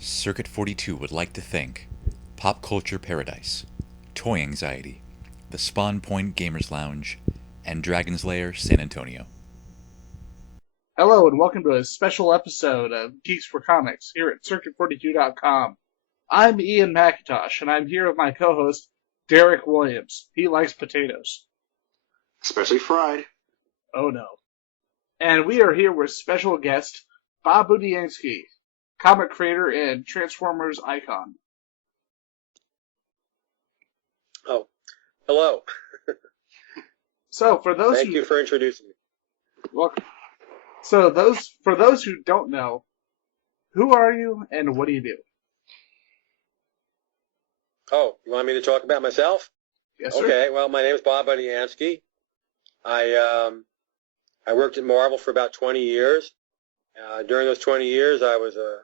Circuit 42 would like to thank Pop Culture Paradise, Toy Anxiety, the Spawn Point Gamers Lounge, and Dragon's Lair San Antonio. Hello and welcome to a special episode of Geeks4Comics here at Circuit42.com. I'm Ian McIntosh and I'm here with my co-host Derek Williams. He likes potatoes. Especially fried. Oh no. And we are here with special guest Bob Budiansky, comic creator and Transformers icon. Oh, hello. So for those Thank you for introducing me. welcome. So for those who don't know, who are you and what do you do? Oh, you want me to talk about myself? Yes, sir. Okay, well, my name is Bob Budiansky. I worked at Marvel for about 20 years. During those 20 years, I was a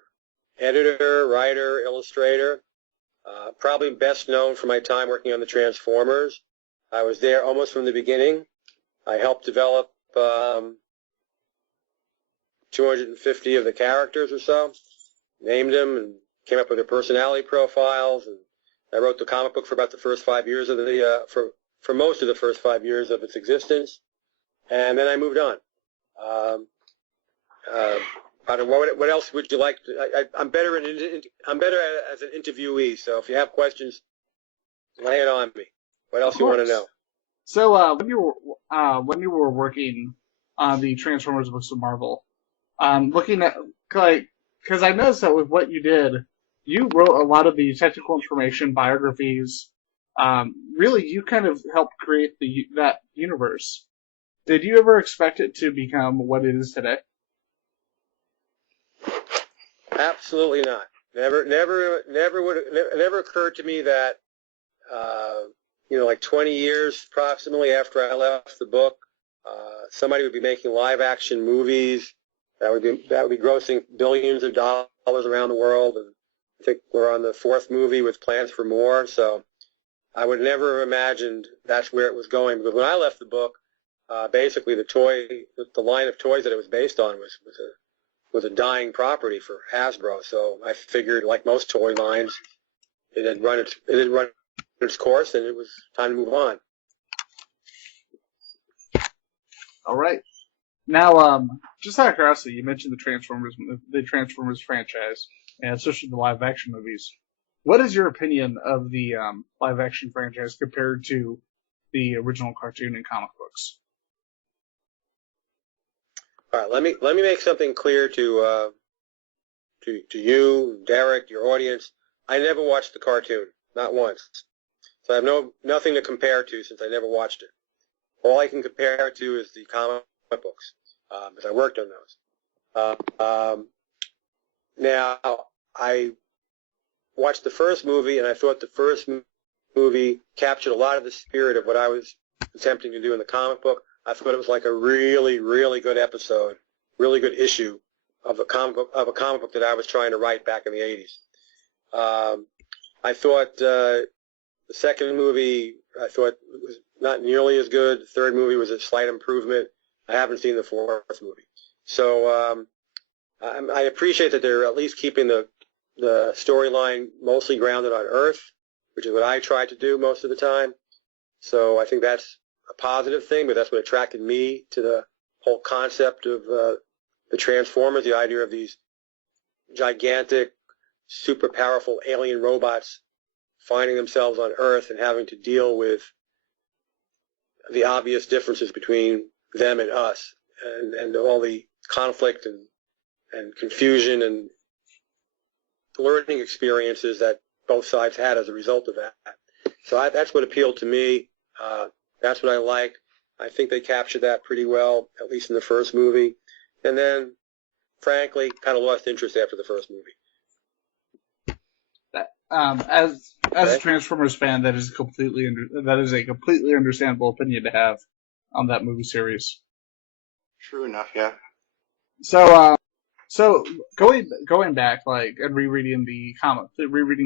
editor, writer, illustrator, probably best known for my time working on the Transformers. I was there almost from the beginning. I helped develop 250 of the characters or so, named them, and came up with their personality profiles. And I wrote the comic book for about the first 5 years of for most of the first 5 years of its existence, and then I moved on. I don't know, what else would you like? I'm better as an interviewee. So if you have questions, lay it on me. What else you want to know? So when you were working on the Transformers books of Marvel, looking at because I noticed that with what you did, you wrote a lot of the technical information, biographies. Really, you kind of helped create that universe. Did you ever expect it to become what it is today? Absolutely not. Never occurred to me that, like 20 years approximately after I left the book, somebody would be making live action movies that would be grossing billions of dollars around the world. And I think we're on the fourth movie with plans for more. So I would never have imagined that's where it was going. Because when I left the book, basically the line of toys that it was based on was a dying property for Hasbro. So I figured, like most toy lines, it had run its course, and it was time to move on. All right. Now, just out of curiosity, you mentioned the Transformers franchise, and especially the live-action movies. What is your opinion of the live-action franchise compared to the original cartoon and comic books? All right, let me make something clear to you, Derek, your audience. I never watched the cartoon, not once. So I have nothing to compare to since I never watched it. All I can compare it to is the comic books, because I worked on those. Now, I watched the first movie, and I thought the first movie captured a lot of the spirit of what I was attempting to do in the comic book. I thought it was like a really, really good episode, really good issue of a comic book that I was trying to write back in the 80s. I thought the second movie was not nearly as good. The third movie was a slight improvement. I haven't seen the fourth movie. So I appreciate that they're at least keeping the storyline mostly grounded on Earth, which is what I tried to do most of the time. So I think that's a positive thing, but that's what attracted me to the whole concept of the Transformers, the idea of these gigantic, super powerful alien robots finding themselves on Earth and having to deal with the obvious differences between them and us, and all the conflict and confusion and learning experiences that both sides had as a result of that. So that's what appealed to me. That's what I like. I think they captured that pretty well, at least in the first movie. And then, frankly, kind of lost interest after the first movie. As a Transformers fan, that is a completely understandable opinion to have on that movie series. True enough, yeah. So going back, and rereading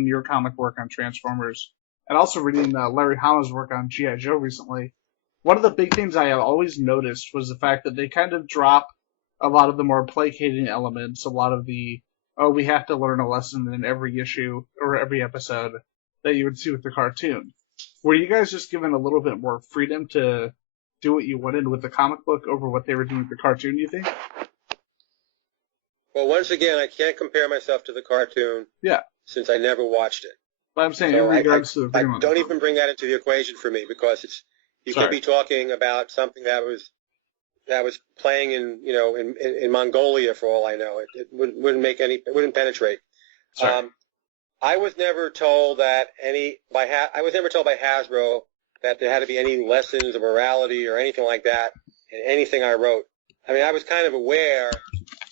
your comic work on Transformers, and also reading Larry Hama's work on G.I. Joe recently, one of the big things I have always noticed was the fact that they kind of drop a lot of the more placating elements, a lot of the oh, we have to learn a lesson in every issue or every episode that you would see with the cartoon. Were you guys just given a little bit more freedom to do what you wanted with the comic book over what they were doing with the cartoon, you think? Well, once again, I can't compare myself to the cartoon. Yeah. Since I never watched it. But I'm saying So in regards to the I don't even bring that into the equation for me because you could be talking about something that was playing in Mongolia for all I know. It wouldn't penetrate. I was never told by Hasbro that there had to be any lessons of morality or anything like that in anything I wrote. I mean, I was kind of aware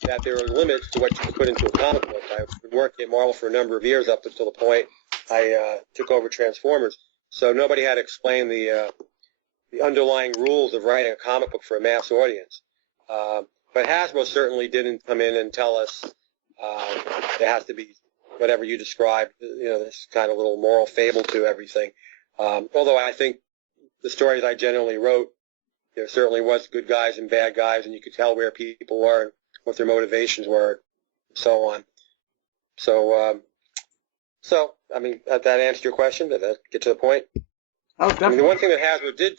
that there were limits to what you could put into a comic book. I've been working at Marvel for a number of years up until the point I took over Transformers. So nobody had to explain the underlying rules of writing a comic book for a mass audience. But Hasbro certainly didn't come in and tell us there has to be whatever you described, this kind of little moral fable to everything. Although I think the stories I generally wrote, there certainly was good guys and bad guys, and you could tell where people were and what their motivations were, and so on. So I mean, that answered your question. Did that get to the point? Oh, definitely. I mean, the one thing that Hasbro did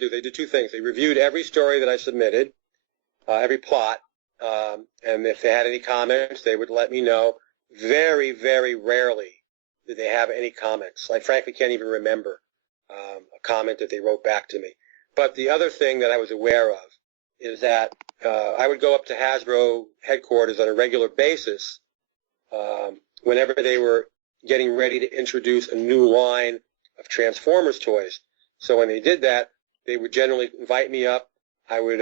do, they did two things. They reviewed every story that I submitted, every plot, and if they had any comments, they would let me know. Very, very rarely did they have any comments. I frankly can't even remember a comment that they wrote back to me. But the other thing that I was aware of is that I would go up to Hasbro headquarters on a regular basis whenever they were getting ready to introduce a new line of Transformers toys. So when they did that, they would generally invite me up. I would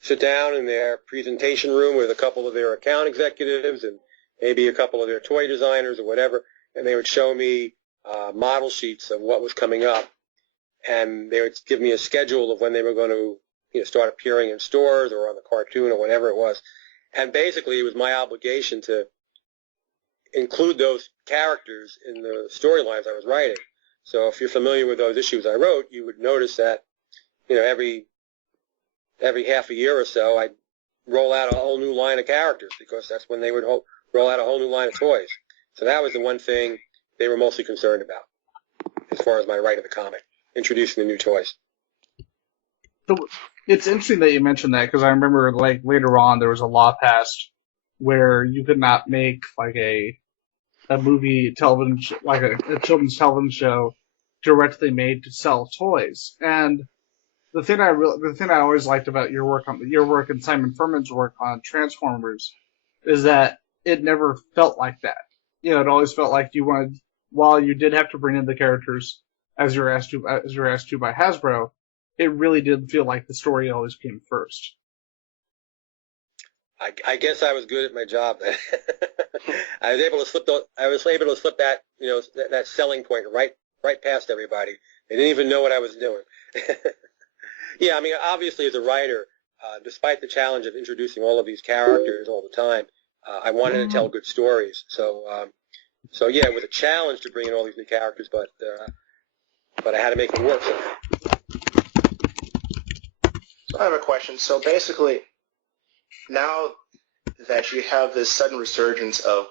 sit down in their presentation room with a couple of their account executives and maybe a couple of their toy designers or whatever, and they would show me model sheets of what was coming up. And they would give me a schedule of when they were going to start appearing in stores or on the cartoon or whatever it was. And basically, it was my obligation to include those characters in the storylines I was writing. So if you're familiar with those issues I wrote, you would notice that, every half a year or so, I'd roll out a whole new line of characters because that's when they would roll out a whole new line of toys. So that was the one thing they were mostly concerned about as far as my writing the comic, introducing the new toys. It's interesting that you mentioned that because I remember later on there was a law passed where you could not make a movie television a children's television show directly made to sell toys. And the thing I always liked about your work and Simon Furman's work on Transformers is that it never felt like that. It always felt like you wanted, while you did have to bring in the characters as you're asked to by Hasbro, it really did feel like the story always came first. I guess I was good at my job. I was able to slip that that selling point right past everybody. They didn't even know what I was doing. Yeah, I mean, obviously as a writer, despite the challenge of introducing all of these characters all the time, I wanted to tell good stories. So yeah, it was a challenge to bring in all these new characters, but I had to make it work somehow. So I have a question. So basically, now that you have this sudden resurgence of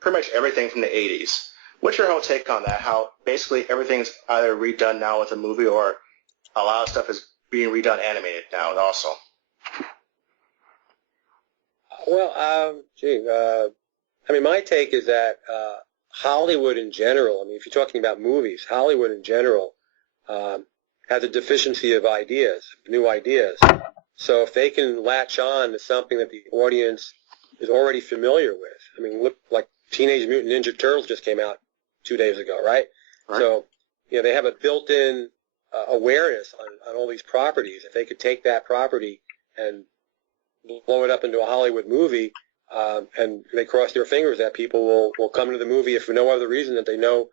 pretty much everything from the 80s, what's your whole take on that? How basically everything's either redone now with a movie or a lot of stuff is being redone animated now also? Well, I mean, my take is that Hollywood in general, I mean, if you're talking about movies, Hollywood in general has a deficiency of ideas, new ideas. So if they can latch on to something that the audience is already familiar with, I mean, look, like Teenage Mutant Ninja Turtles just came out 2 days ago, right? So, they have a built-in awareness on all these properties. If they could take that property and blow it up into a Hollywood movie, and they cross their fingers that people will come to the movie if for no other reason that they know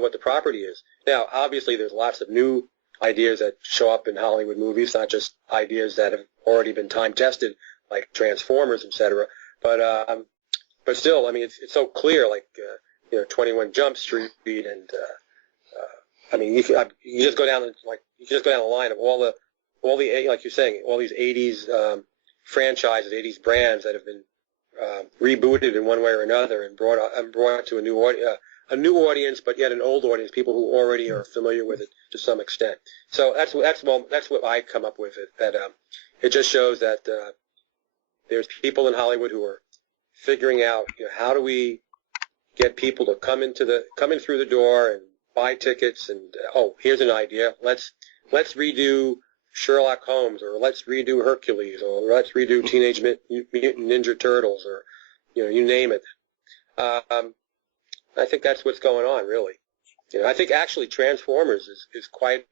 what the property is. Now, obviously, there's lots of new ideas that show up in Hollywood movies, not just ideas that have already been time tested, like Transformers, etc. But still, I mean, it's so clear, like 21 Jump Street, and I mean, you just go down the line of all the like you're saying, all these 80s franchises, 80s brands that have been rebooted in one way or another and brought to a new audience, but yet an old audience, people who already are familiar with it to some extent. So that's what I come up with. It just shows that there's people in Hollywood who are figuring out, how do we get people to come in through the door and buy tickets, and here's an idea. Let's redo Sherlock Holmes, or let's redo Hercules, or let's redo Teenage Mutant Ninja Turtles, or you name it. I think that's what's going on, really. I think actually Transformers is quite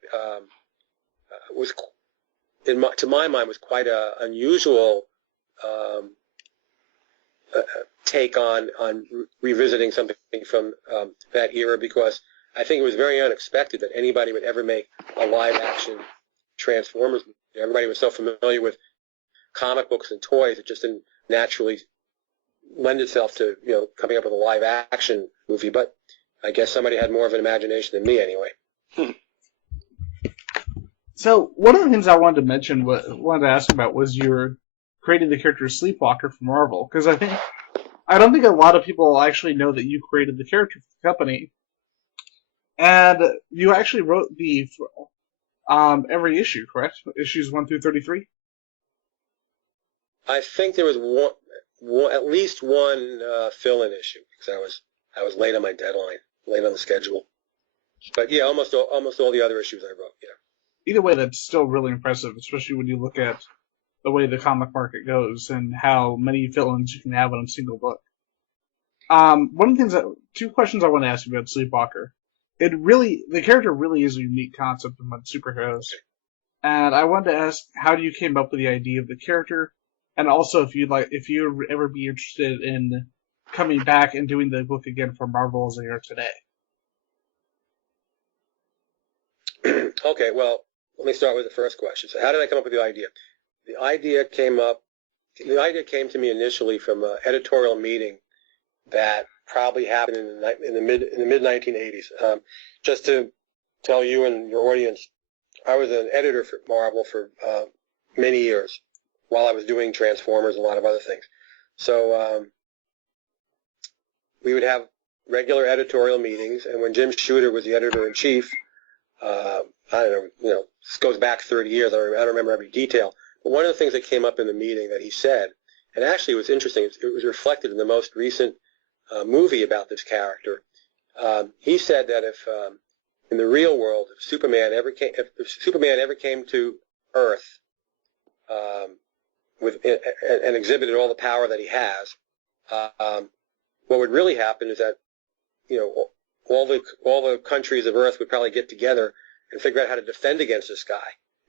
to my mind was quite a unusual take on revisiting something from that era, because I think it was very unexpected that anybody would ever make a live-action Transformers movie. Everybody was so familiar with comic books and toys, it just didn't naturally lend itself to coming up with a live-action movie. But I guess somebody had more of an imagination than me, anyway. So one of the things I wanted to ask about was your creating the character Sleepwalker for Marvel, because I don't think a lot of people actually know that you created the character for the company, and you actually wrote the every issue, correct? Issues 1 through 33. I think there was at least one fill-in issue, because I was late on my deadline, late on the schedule. But yeah, almost all the other issues I wrote. Yeah. Either way, that's still really impressive, especially when you look at the way the comic market goes and how many fill-ins you can have on a single book. One of the things two questions I want to ask you about Sleepwalker. The character really is a unique concept among superheroes. And I wanted to ask, how you came up with the idea of the character, and also if you'd ever be interested in coming back and doing the book again for Marvel as they are today. Okay, well, let me start with the first question. So how did I come up with the idea? The idea came to me initially from an editorial meeting that probably happened in the mid 1980s. Just to tell you and your audience, I was an editor for Marvel for many years while I was doing Transformers and a lot of other things. So we would have regular editorial meetings, and when Jim Shooter was the editor-in-chief, I don't know, this goes back 30 years, I don't remember every detail, but one of the things that came up in the meeting that he said, and actually it was interesting, it was reflected in the most recent movie about this character. He said that if in the real world, if Superman ever came to Earth and exhibited all the power that he has, what would really happen is that all the countries of Earth would probably get together and figure out how to defend against this guy.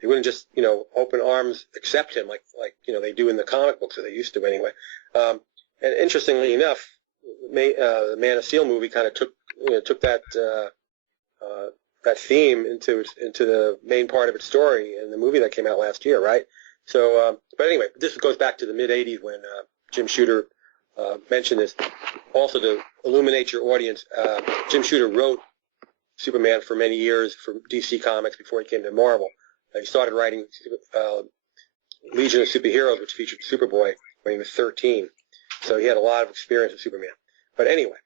They wouldn't just open arms accept him like they do in the comic books, or they used to anyway. And interestingly enough, the Man of Steel movie kind of took that theme into the main part of its story in the movie that came out last year, right? So, but anyway, this goes back to the mid '80s when Jim Shooter mentioned this. Also, to illuminate your audience, Jim Shooter wrote Superman for many years for DC Comics before he came to Marvel. He started writing Legion of Superheroes, which featured Superboy when he was 13. So he had a lot of experience with Superman. But anyway,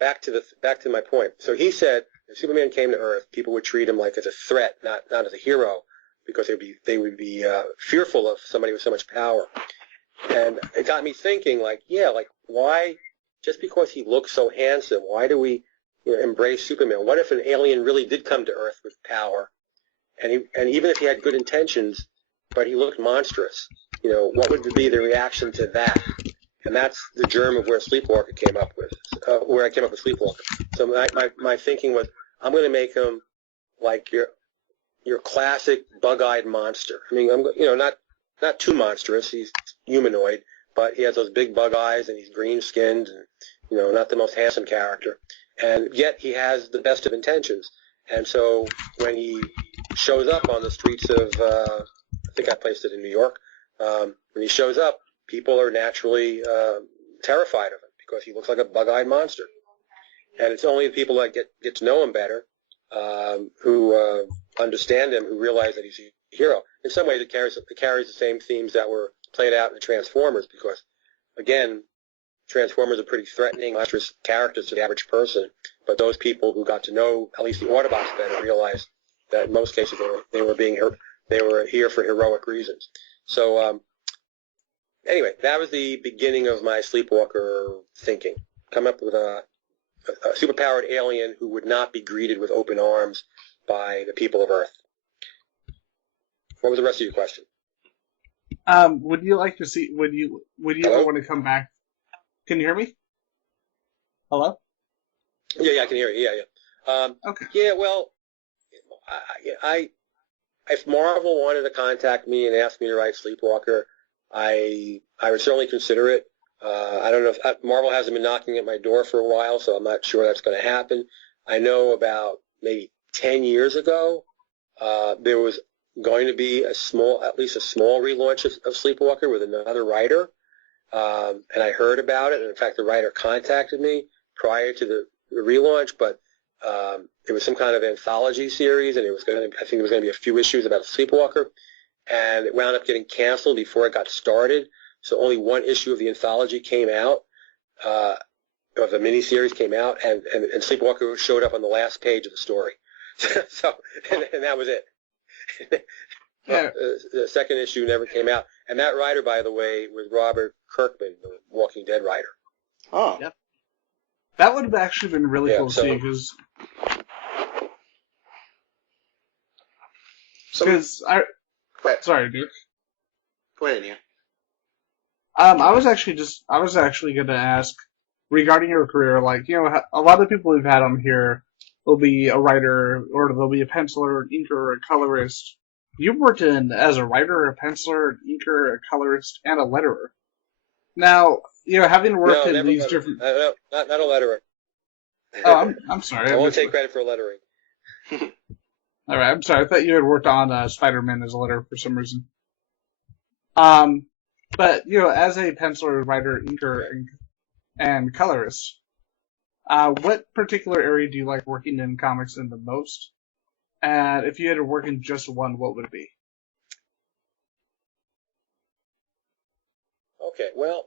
back to my point. So he said if Superman came to Earth, people would treat him like as a threat, not as a hero, because they would be fearful of somebody with so much power. And it got me thinking, why? Just because he looks so handsome, why do we embrace Superman? What if an alien really did come to Earth with power, and even if he had good intentions, but he looked monstrous? What would be the reaction to that? And that's the germ of where Sleepwalker came up with, where I came up with Sleepwalker. So my thinking was, I'm going to make him like your classic bug-eyed monster. I mean, not too monstrous. He's humanoid, but he has those big bug eyes, and he's green-skinned, and not the most handsome character. And yet he has the best of intentions. And so when he shows up on the streets of, I think I placed it in New York, when he shows up, people are naturally terrified of him because he looks like a bug-eyed monster. And it's only the people that get to know him better, who understand him, who realize that he's a hero. In some ways, it carries the same themes that were played out in the Transformers, because, again, Transformers are pretty threatening, monstrous characters to the average person. But those people who got to know at least the Autobots better realized that in most cases they were here for heroic reasons. So anyway, that was the beginning of my Sleepwalker thinking. Come up with a superpowered alien who would not be greeted with open arms by the people of Earth. What was the rest of your question? Would you like to see? Would you Hello? ever want to come back? Can you hear me? Hello? Yeah, I can hear you. Yeah. Okay. Yeah, well, if Marvel wanted to contact me and ask me to write Sleepwalker, I would certainly consider it. I don't know if Marvel hasn't been knocking at my door for a while, so I'm not sure that's going to happen. I know about maybe 10 years ago, there was going to be at least a small relaunch of Sleepwalker with another writer, and I heard about it. And in fact, the writer contacted me prior to the relaunch, but it was some kind of anthology series, and I think there was going to be a few issues about Sleepwalker, and it wound up getting canceled before it got started. So only one issue of the anthology came out, or the miniseries came out, and Sleepwalker showed up on the last page of the story. So, and that was it. Yeah. The second issue never came out. And that writer, by the way, was Robert Kirkman, the Walking Dead writer. Oh. Yep. That would have actually been really cool to see, because sorry, dude. Go ahead, Ian. I was actually going to ask regarding your career. Like, a lot of people we've had on here will be a writer, or they'll be a penciler, an inker, a colorist. You've worked as a writer, a penciler, an inker, a colorist, and a letterer. Now, having worked in these different. No, not a letterer. Oh, I'm sorry. I won't take credit for lettering. All right, I'm sorry. I thought you had worked on Spider-Man as a letterer for some reason. But as a penciler, writer, inker, and colorist, what particular area do you like working in comics in the most? And if you had to work in just one, what would it be? Okay, well,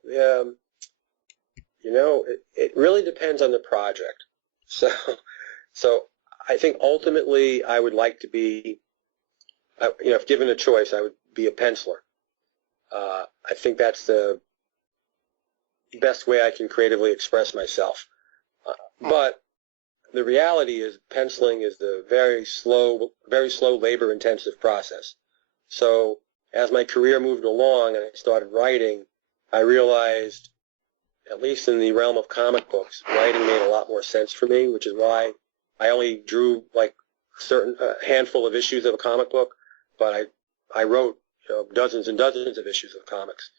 it really depends on the project. So I think ultimately I would like to be, if given a choice, I would be a penciler. I think that's the best way I can creatively express myself. But the reality is penciling is the very slow labor-intensive process. So as my career moved along and I started writing, I realized, at least in the realm of comic books, writing made a lot more sense for me, which is why I only drew like a handful of issues of a comic book, but I wrote dozens and dozens of issues of comics.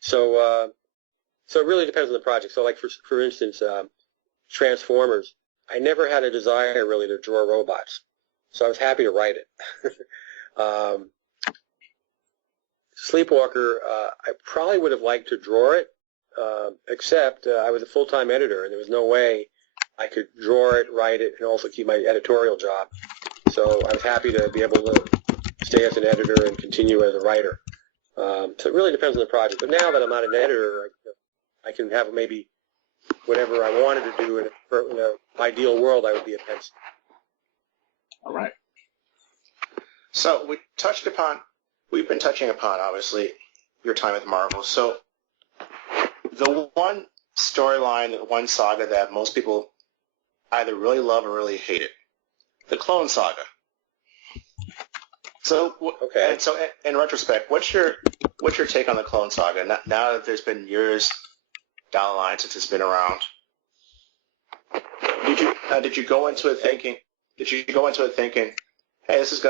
So it really depends on the project. So like for instance, Transformers, I never had a desire really to draw robots, so I was happy to write it. Sleepwalker, I probably would have liked to draw it, except I was a full-time editor, and there was no way I could draw it, write it, and also keep my editorial job. So I was happy to be able to stay as an editor and continue as a writer. So it really depends on the project. But now that I'm not an editor, I can have maybe whatever I wanted to do in an ideal world. I would be a pencil. All right. So we've been touching upon, obviously, your time with Marvel. So the one storyline, the one saga that most people either really love or really hate it, the Clone Saga. So, okay. And so in retrospect, what's your take on the Clone Saga now that there's been years down the line since it's been around? Did you go into it thinking, hey, this is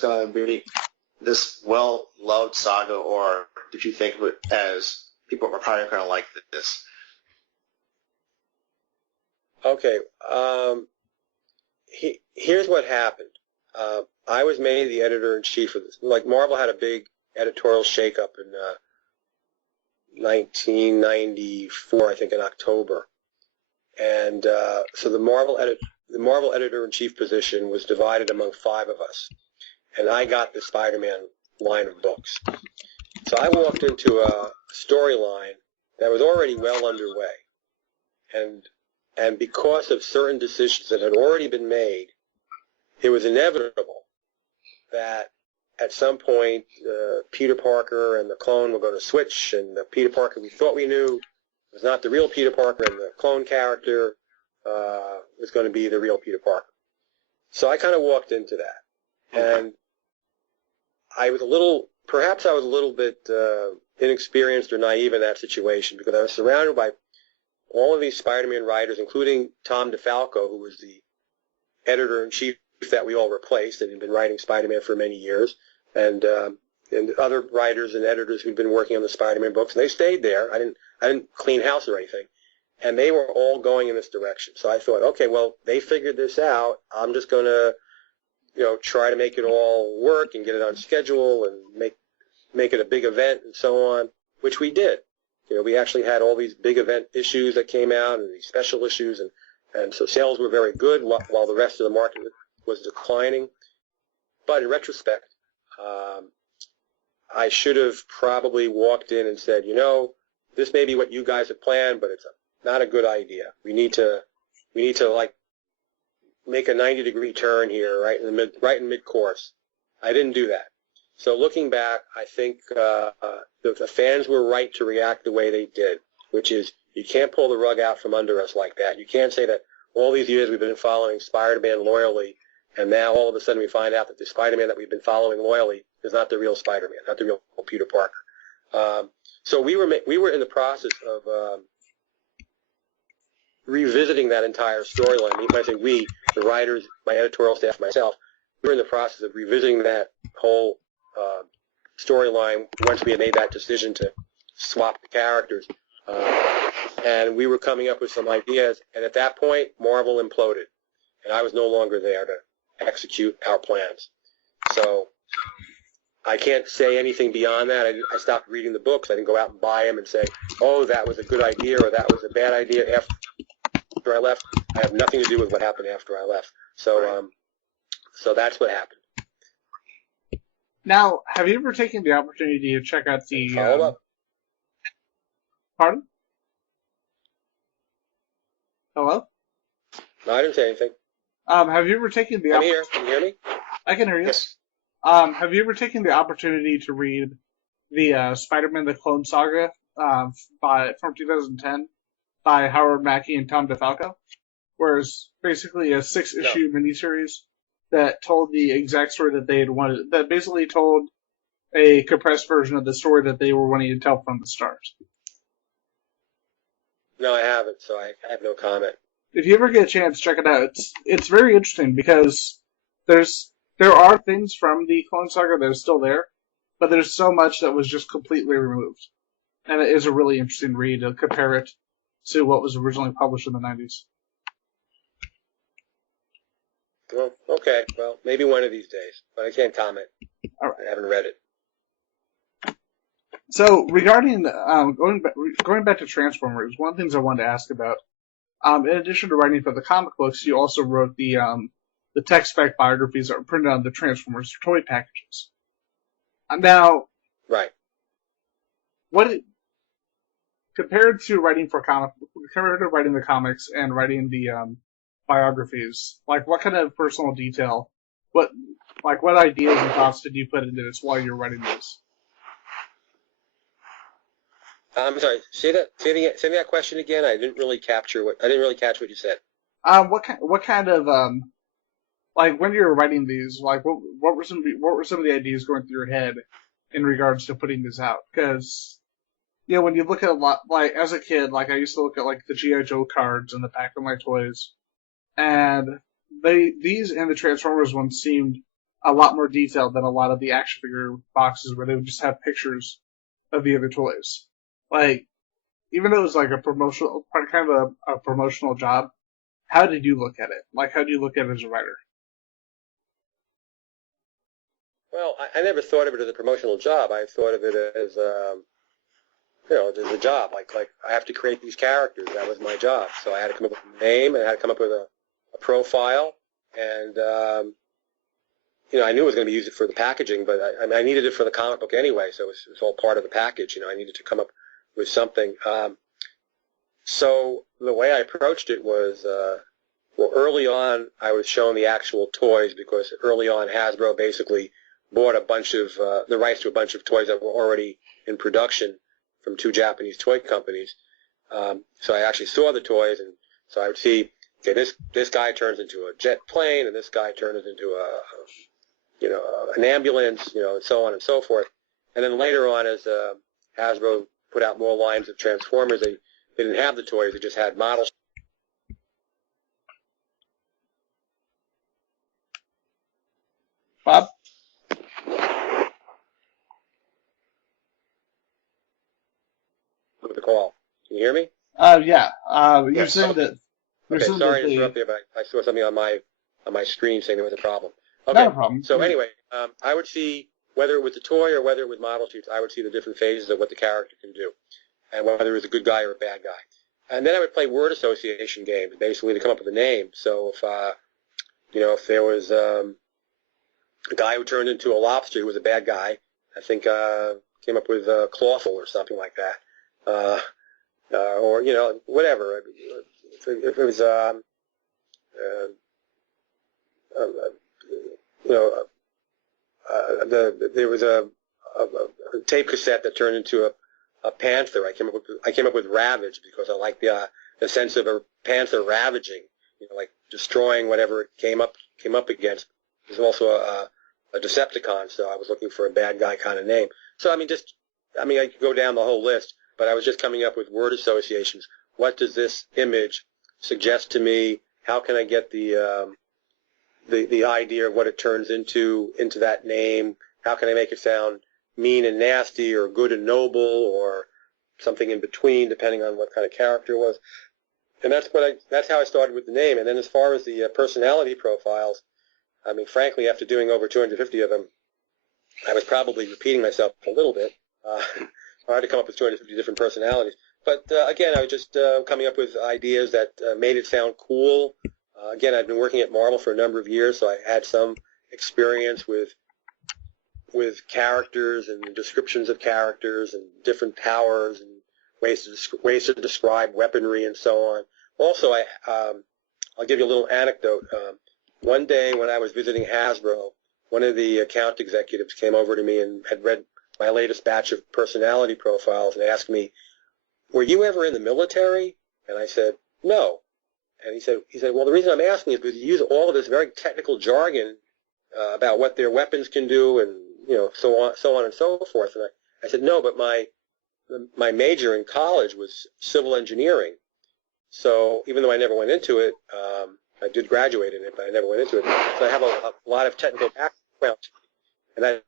going to be this well-loved saga, or did you think of it as people are probably going to like this? Okay. Here's what happened. I was made the editor-in-chief of this. Like, Marvel had a big editorial shakeup in 1994, I think, in October. And so the Marvel editor-in-chief position was divided among 5 of us. And I got the Spider-Man line of books. So I walked into a storyline that was already well underway. And because of certain decisions that had already been made, it was inevitable that at some point Peter Parker and the clone were going to switch, and the Peter Parker we thought we knew was not the real Peter Parker, and the clone character was going to be the real Peter Parker. So I kind of walked into that. And perhaps I was a little bit inexperienced or naive in that situation, because I was surrounded by all of these Spider-Man writers, including Tom DeFalco, who was the editor-in-chief that we all replaced and had been writing Spider-Man for many years, and other writers and editors who'd been working on the Spider-Man books, and they stayed there. I didn't clean house or anything, and they were all going in this direction. So I thought, okay, well, they figured this out. I'm just going to, try to make it all work and get it on schedule and make it a big event and so on, which we did. We actually had all these big event issues that came out and these special issues, and so sales were very good while the rest of the market was declining. But in retrospect, I should have probably walked in and said, this may be what you guys have planned, but it's not a good idea. We need to like make a 90-degree turn here, right in mid-course. I didn't do that. So looking back, I think the fans were right to react the way they did, which is you can't pull the rug out from under us like that. You can't say that all these years we've been following Spider-Man loyally, and now all of a sudden we find out that the Spider-Man that we've been following loyally is not the real Spider-Man, not the real Peter Parker. So we were in the process of revisiting that entire storyline. When I say we, the writers, my editorial staff, myself, we were in the process of revisiting that whole storyline once we had made that decision to swap the characters. And we were coming up with some ideas, and at that point, Marvel imploded, and I was no longer there to execute our plans. So I can't say anything beyond that. I stopped reading the books. I didn't go out and buy them and say, oh, that was a good idea or that was a bad idea after I left. I have nothing to do with what happened after I left. So so that's what happened. Now, have you ever taken the opportunity to check out the... Follow up. Pardon? Hello? No, I didn't say anything. Have you ever taken the... I'm here. Can you hear me? I can hear you. Yes. Have you ever taken the opportunity to read the Spider-Man the Clone Saga from 2010 by Howard Mackey and Tom DeFalco? Where it's basically a 6-issue miniseries that told the exact story that they had wanted, that basically told a compressed version of the story that they were wanting to tell from the start. No, I haven't, so I have no comment. If you ever get a chance, check it out. It's very interesting because there are things from the Clone Saga that are still there, but there's so much that was just completely removed. And it is a really interesting read to compare it to what was originally published in the 90s. Well, okay. Well, maybe one of these days, but I can't comment. All right. I haven't read it. So regarding going back to Transformers, one of the things I wanted to ask about, in addition to writing for the comic books, you also wrote the tech spec biographies that were printed on the Transformers toy packages. Now, right. Compared to writing the comics and writing the biographies, like what kind of personal detail, what ideas and thoughts did you put into this while you were writing this? I'm sorry. Say that question again. I didn't really catch what you said. What kind of like when you were writing these, like what were some of the ideas going through your head in regards to putting this out? Because when you look at a lot, like as a kid, like I used to look at like the G.I. Joe cards in the back of my toys, and these and the Transformers ones seemed a lot more detailed than a lot of the action figure boxes where they would just have pictures of the other toys. Like, even though it was like a promotional job, how did you look at it? Like, how do you look at it as a writer? Well, I never thought of it as a promotional job. I thought of it as as a job. Like I have to create these characters. That was my job. So I had to come up with a name, and I had to come up with a profile, and I knew it was going to be used for the packaging, but I needed it for the comic book anyway. So it was all part of the package. I needed to come up something. So the way I approached it was, well, early on I was shown the actual toys because early on Hasbro basically bought a bunch of the rights to a bunch of toys that were already in production from 2 Japanese toy companies. So I actually saw the toys, and so I would see, okay, this guy turns into a jet plane, and this guy turns into an ambulance, and so on and so forth. And then later on, as Hasbro put out more lines of Transformers, they didn't have the toys; they just had models. Bob? With the call, can you hear me? Yeah. You're Yes. saying that. Okay, sorry to interrupt you, but I saw something on my screen saying there was a problem. Okay, Not a problem. so anyway, I would see, whether it was the toy or whether it was model sheets, I would see the different phases of what the character can do, and whether it was a good guy or a bad guy. And then I would play word association games, basically to come up with a name. So if there was a guy who turned into a lobster who was a bad guy, I think came up with Clawful or something like that, or whatever. If it was there was a tape cassette that turned into a panther. I came up with Ravage because I like the sense of a panther ravaging, like destroying whatever it came up against. There's also a Decepticon, so I was looking for a bad guy kind of name. So I could go down the whole list, but I was just coming up with word associations. What does this image suggest to me? How can I get the idea of what it turns into that name? How can I make it sound mean and nasty, or good and noble, or something in between, depending on what kind of character it was? And that's how I started with the name. And then as far as the personality profiles, frankly, after doing over 250 of them, I was probably repeating myself a little bit. I had to come up with 250 different personalities. But again, I was just coming up with ideas that made it sound cool. Again, I've been working at Marvel for a number of years, so I had some experience with characters and descriptions of characters and different powers and ways to describe weaponry and so on. Also, I'll give you a little anecdote. One day when I was visiting Hasbro, one of the account executives came over to me and had read my latest batch of personality profiles and asked me, "Were you ever in the military?" And I said, "No." And he said, "Well, the reason I'm asking is because you use all of this very technical jargon about what their weapons can do, and so on and so forth." And I said, "No, but my major in college was civil engineering. So even though I never went into it, I did graduate in it, but I never went into it. So I have a lot of technical background, and that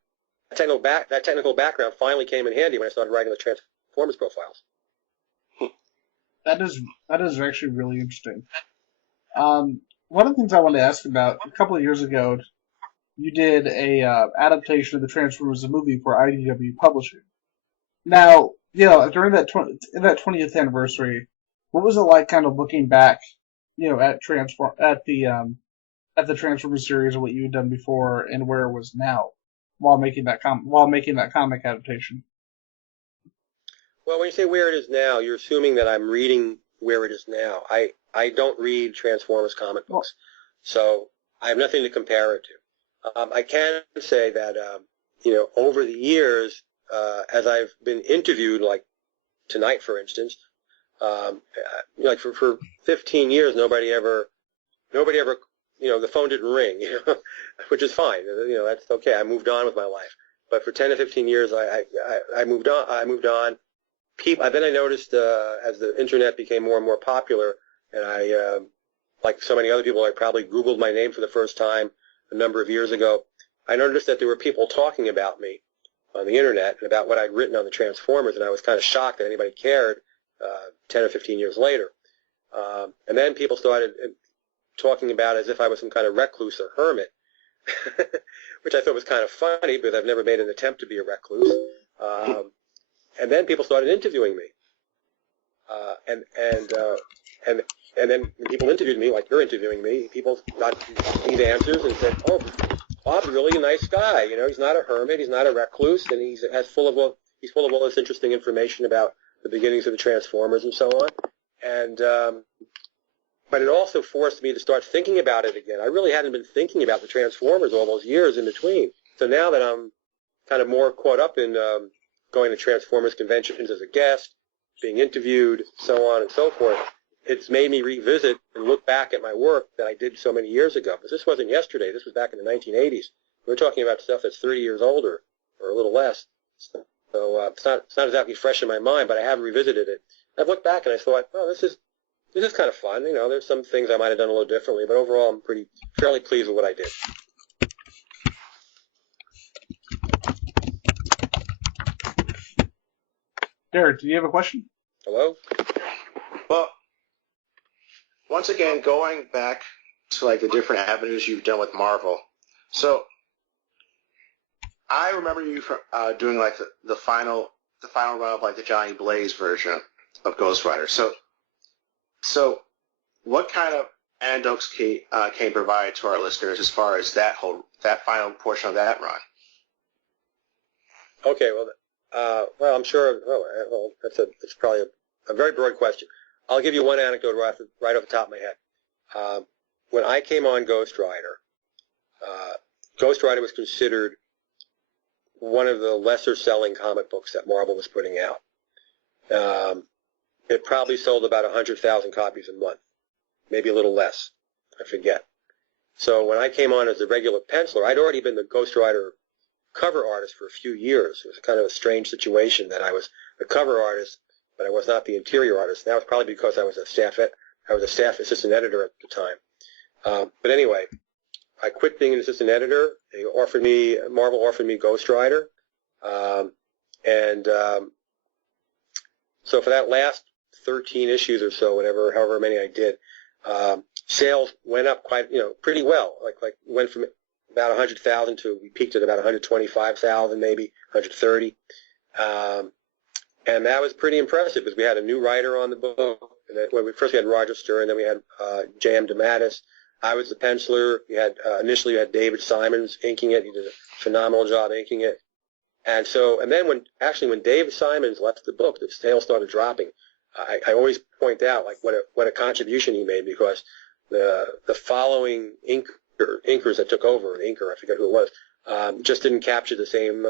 technical background finally came in handy when I started writing the Transformers profiles." That is actually really interesting. One of the things I wanted to ask about, a couple of years ago, you did a adaptation of the Transformers the movie for IDW Publishing. Now, during that 20th anniversary, what was it like, kind of looking back, at the Transformers series and what you had done before and where it was now, while making that comic adaptation? Well, when you say where it is now, you're assuming that I'm reading where it is now. I don't read Transformers comic books, so I have nothing to compare it to. I can say that, over the years, as I've been interviewed, like tonight, for instance, like for 15 years, nobody ever, the phone didn't ring, which is fine. That's okay. I moved on with my life. But for 10 to 15 years, I moved on. Then I noticed as the internet became more and more popular, and I, like so many other people, I probably Googled my name for the first time a number of years ago. I noticed that there were people talking about me on the internet and about what I'd written on the Transformers, and I was kind of shocked that anybody cared 10 or 15 years later. And then people started talking about it as if I was some kind of recluse or hermit, which I thought was kind of funny because I've never made an attempt to be a recluse. And then people started interviewing me, and then when people interviewed me, like you're interviewing me, people got these answers and said, "Oh, Bob's really a nice guy. He's not a hermit, he's not a recluse, and he's full of all this interesting information about the beginnings of the Transformers and so on. And but it also forced me to start thinking about it again. I really hadn't been thinking about the Transformers all those years in between. So now that I'm kind of more caught up in going to Transformers conventions as a guest, being interviewed, so on and so forth, it's made me revisit and look back at my work that I did so many years ago. Because this wasn't yesterday. This was back in the 1980s. We're talking about stuff that's 30 years older or a little less. So it's not exactly fresh in my mind, but I have revisited it. I've looked back and I thought, oh, this is kind of fun. You know, there's some things I might have done a little differently, but overall I'm fairly pleased with what I did. Derek, do you have a question? Hello? Well, once again, going back to like the different avenues you've done with Marvel. So I remember you from doing like the final run of like the Johnny Blaze version of Ghost Rider. So what kind of anecdotes can you provide to our listeners as far as that final portion of that run? Okay, well, I'm sure. Well, that's probably a very broad question. I'll give you one anecdote right off the top of my head. When I came on Ghost Rider was considered one of the lesser-selling comic books that Marvel was putting out. It probably sold about 100,000 copies a month, maybe a little less. I forget. So when I came on as a regular penciler, I'd already been the Ghost Rider cover artist for a few years. It was kind of a strange situation that I was the cover artist, but I was not the interior artist. And that was probably because I was a staff assistant editor at the time. But anyway, I quit being an assistant editor. Marvel offered me Ghost Rider, so for that last 13 issues or so, however many I did, sales went up pretty well. Like went from about 100,000 to we peaked at about 125,000, maybe 130. And that was pretty impressive because we had a new writer on the book. And first we had Roger Stern, then we had J.M. DeMatteis. I was the penciler. Initially you had David Simons inking it. He did a phenomenal job inking it. And then when David Simons left the book, the sales started dropping. I always point out like what a contribution he made, because the following inkers that took over, the inker, I forget who it was, just didn't capture the same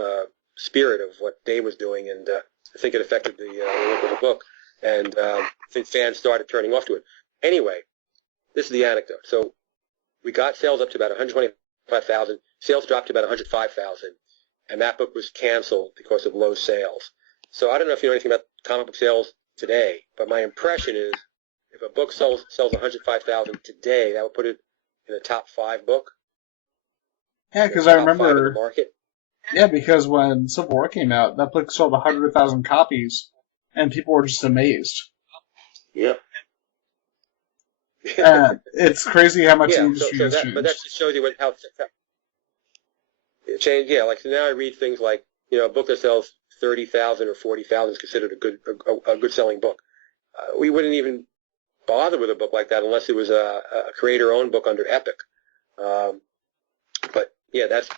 spirit of what Dave was doing, and I think it affected the look of the book, and I think fans started turning off to it. Anyway, this is the anecdote. So we got sales up to about 125,000. Sales dropped to about 105,000, and that book was canceled because of low sales. So I don't know if you know anything about comic book sales today, but my impression is if a book sells 105,000 today, that would put it in a top 5 book. Yeah, because I Top 5 in the remember. market. Yeah, because when Civil War came out, that book sold 100,000 copies, and people were just amazed. Yep. It's crazy how much the industry has changed. But that just shows you how it changed. Yeah, like so now I read things like a book that sells 30,000 or 40,000 is considered a good selling book. We wouldn't even bother with a book like that unless it was a creator-owned book under Epic. But yeah, that's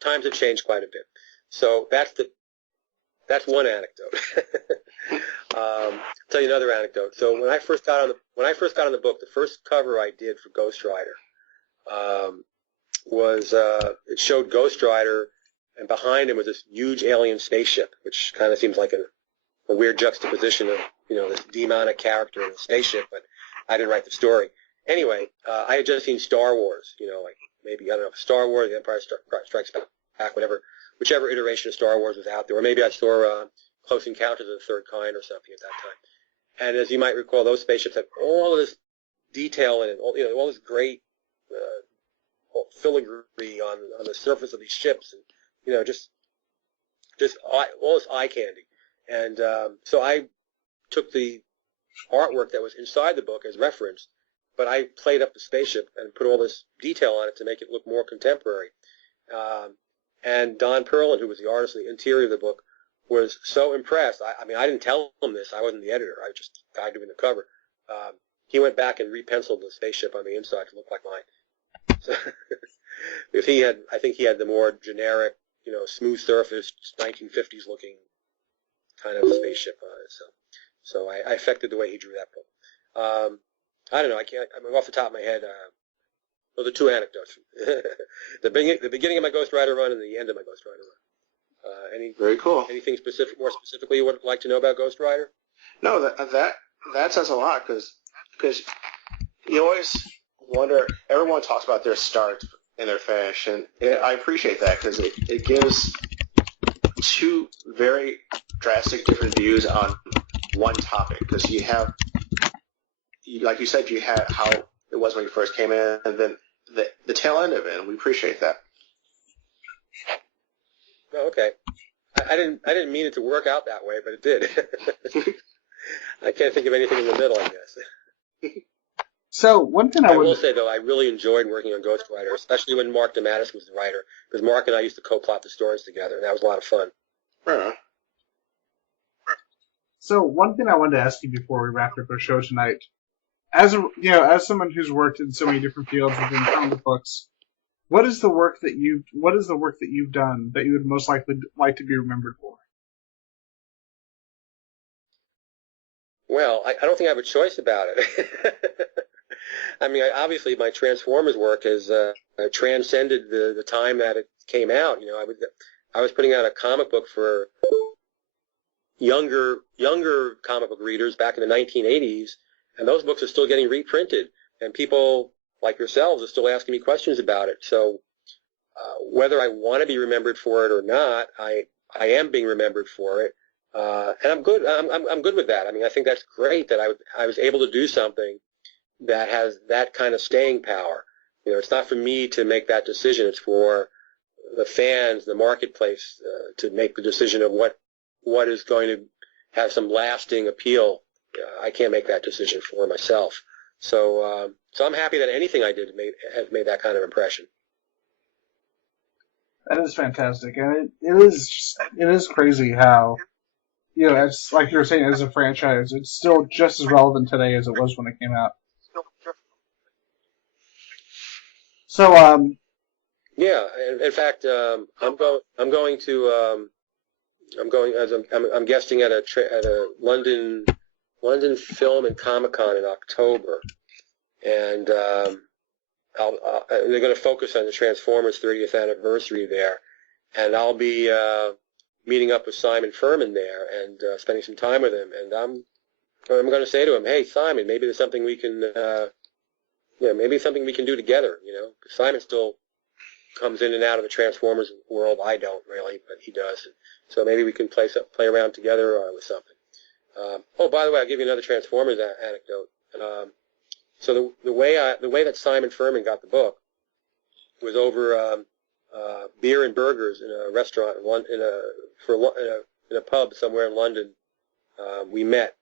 times have changed quite a bit. So that's one anecdote. Tell you another anecdote. So when I first got on the book, the first cover I did for Ghost Rider was it showed Ghost Rider, and behind him was this huge alien spaceship, which kind of seems like a weird juxtaposition of this demonic character in a spaceship. But I didn't write the story. Anyway, I had just seen Star Wars. Like maybe I don't know, Star Wars, The Empire Strikes Back, whichever iteration of Star Wars was out there, or maybe I saw Close Encounters of the Third Kind or something at that time. And as you might recall, those spaceships had all of this detail in it, all this great filigree on the surface of these ships, and just all this eye candy. And so I took the artwork that was inside the book as reference, but I played up the spaceship and put all this detail on it to make it look more contemporary. And Don Perlin, who was the artist of the interior of the book, was so impressed. I mean, I didn't tell him this. I wasn't the editor. I was just the guy doing the cover. He went back and repenciled the spaceship on the inside to look like mine. So, because I think he had the more generic, smooth surface, 1950s looking kind of spaceship on it. So So I affected the way he drew that book. I don't know. I'm off the top of my head. Well, the two anecdotes: the beginning of my Ghost Rider run and the end of my Ghost Rider run. Very cool. Anything more specifically you would like to know about Ghost Rider? No, that says a lot because you always wonder. Everyone talks about their start and their finish, and I appreciate that because it gives two very drastic different views on one topic. Because you have, like you said, you had how it was when you first came in, and then the tail end of it, and we appreciate that. Oh, okay. I didn't mean it to work out that way, but it did. I can't think of anything in the middle, I guess. So one thing I will say, though, I really enjoyed working on Ghost Rider, especially when Mark Damatis was the writer, because Mark and I used to co-plot the stories together, and that was a lot of fun. So one thing I wanted to ask you before we wrap up our show tonight, as someone who's worked in so many different fields within comic books, what is the work that you've done that you would most likely like to be remembered for? Well, I don't think I have a choice about it. I mean, obviously, my Transformers work has transcended the time that it came out. You know, I was putting out a comic book for younger comic book readers back in the 1980s, and those books are still getting reprinted, and people like yourselves are still asking me questions about it. So whether I want to be remembered for it or not, I am being remembered for it, and I'm good. I'm good with that. I mean, I think that's great that I was able to do something that has that kind of staying power. You know, it's not for me to make that decision. It's for the fans, the marketplace, to make the decision of what is going to have some lasting appeal. I can't make that decision for myself. So I'm happy that anything I did has made that kind of impression. That is fantastic, and it is crazy how, you know, it's like you were saying, as a franchise, it's still just as relevant today as it was when it came out. So, yeah, in fact, I'm guesting at a London Film and Comic Con in October, and they're going to focus on the Transformers 30th anniversary there, and I'll be meeting up with Simon Furman there and spending some time with him, and I'm going to say to him, hey, Simon, maybe there's something we can maybe something we can do together. You know, Simon still comes in and out of the Transformers world. I don't really, but he does. So maybe we can play around together with something. Oh, by the way, I'll give you another Transformers anecdote. So the way that Simon Furman got the book was over beer and burgers in a restaurant in a pub somewhere in London. We met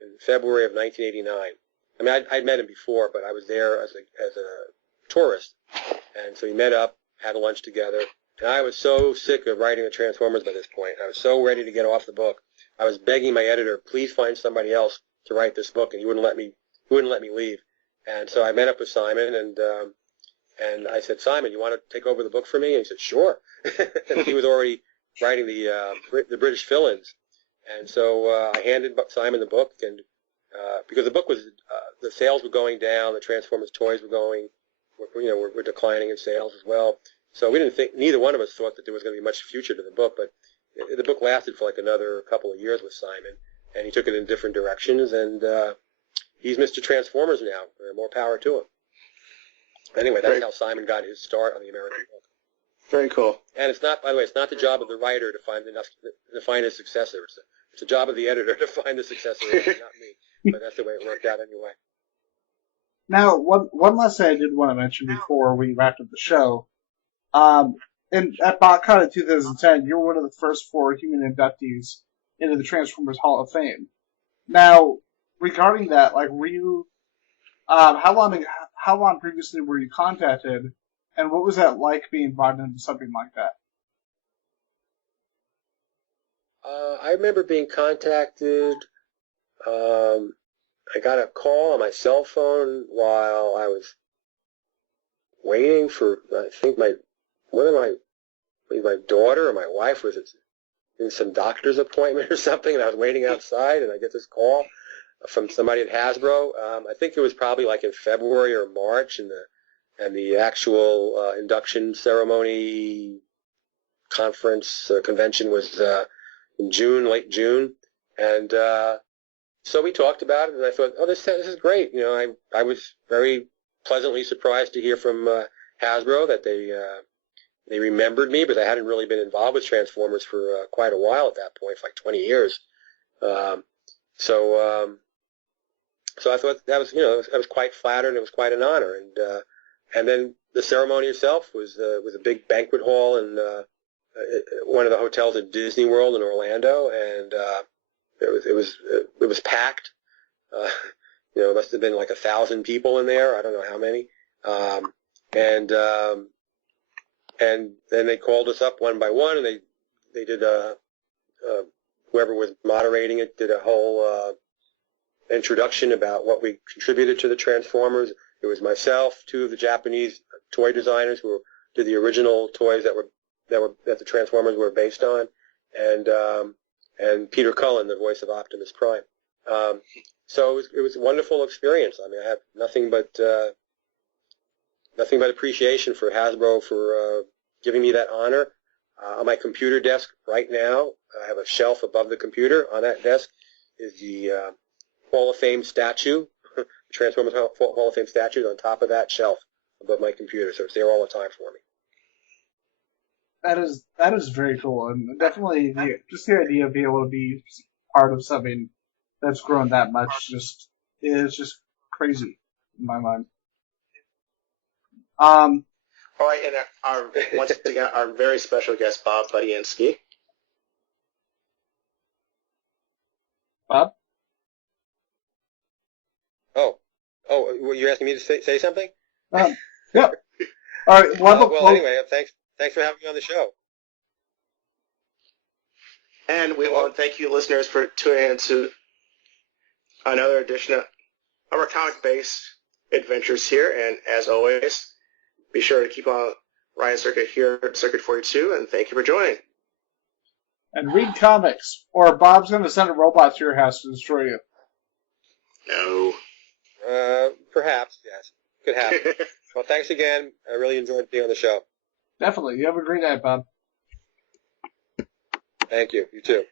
in February of 1989. I mean, I'd met him before, but I was there as a tourist, and so we met up, had lunch together, and I was so sick of writing the Transformers by this point. I was so ready to get off the book. I was begging my editor, please find somebody else to write this book, and he wouldn't let me leave. And so I met up with Simon, and I said, Simon, you want to take over the book for me? And he said, sure. And he was already writing the British fill-ins, and so I handed Simon the book, and because the book was the sales were going down, the Transformers toys were declining in sales as well. So we didn't think, neither one of us thought that there was going to be much future to the book, but the book lasted for like another couple of years with Simon, and he took it in different directions, and he's Mr. Transformers now. More power to him. Anyway, that's how Simon got his start on the American book. Very cool. And it's not, by the way, it's not the job of the writer to find his successor. It's the job of the editor to find the successor, not me. But that's the way it worked out anyway. now, one last thing I did want to mention before we wrapped up the show. And at BotCon in 2010, you were one of the first 4 human inductees into the Transformers Hall of Fame. Now, regarding that, like, were you, how long previously were you contacted, and what was that like being brought into something like that? I remember being contacted. I got a call on my cell phone while I was waiting for, I think my daughter or my wife was in some doctor's appointment or something, and I was waiting outside, and I get this call from somebody at Hasbro. I think it was probably like in February or March, and the actual induction ceremony conference convention was in June, late June, and so we talked about it, and I thought, oh, this is great. You know, I was very pleasantly surprised to hear from Hasbro that they remembered me, but I hadn't really been involved with Transformers for quite a while at that point, for like 20 years. So I thought that was, I was quite flattered, and it was quite an honor. And then the ceremony itself was a big banquet hall in one of the hotels at Disney World in Orlando, and it was packed. It must have been like 1,000 people in there. I don't know how many. And then they called us up one by one, and they did whoever was moderating it did a whole introduction about what we contributed to the Transformers. It was myself, two of the Japanese toy designers who did the original toys that the Transformers were based on, and Peter Cullen, the voice of Optimus Prime. So it was a wonderful experience. I mean, I have nothing but appreciation for Hasbro for giving me that honor. On my computer desk right now, I have a shelf above the computer. On that desk is the Hall of Fame statue, the Transformers Hall of Fame statue. On top of that shelf above my computer, so it's there all the time for me. That is very cool, and definitely just the idea of being able to be part of something that's grown that much is just crazy in my mind. All right, and once again, our very special guest, Bob Budiansky. Bob? Oh, you're asking me to say something? Yeah. All right. Well, anyway, thanks for having me on the show. And we want to thank you, listeners, for tuning in to another edition of our comic-based adventures here. And as always, be sure to keep on Ryan Circuit here at Circuit 42, and thank you for joining. And read comics, or Bob's going to send a robot to your house to destroy you. No. Perhaps, yes. Could happen. Well, thanks again. I really enjoyed being on the show. Definitely. You have a great night, Bob. Thank you. You too.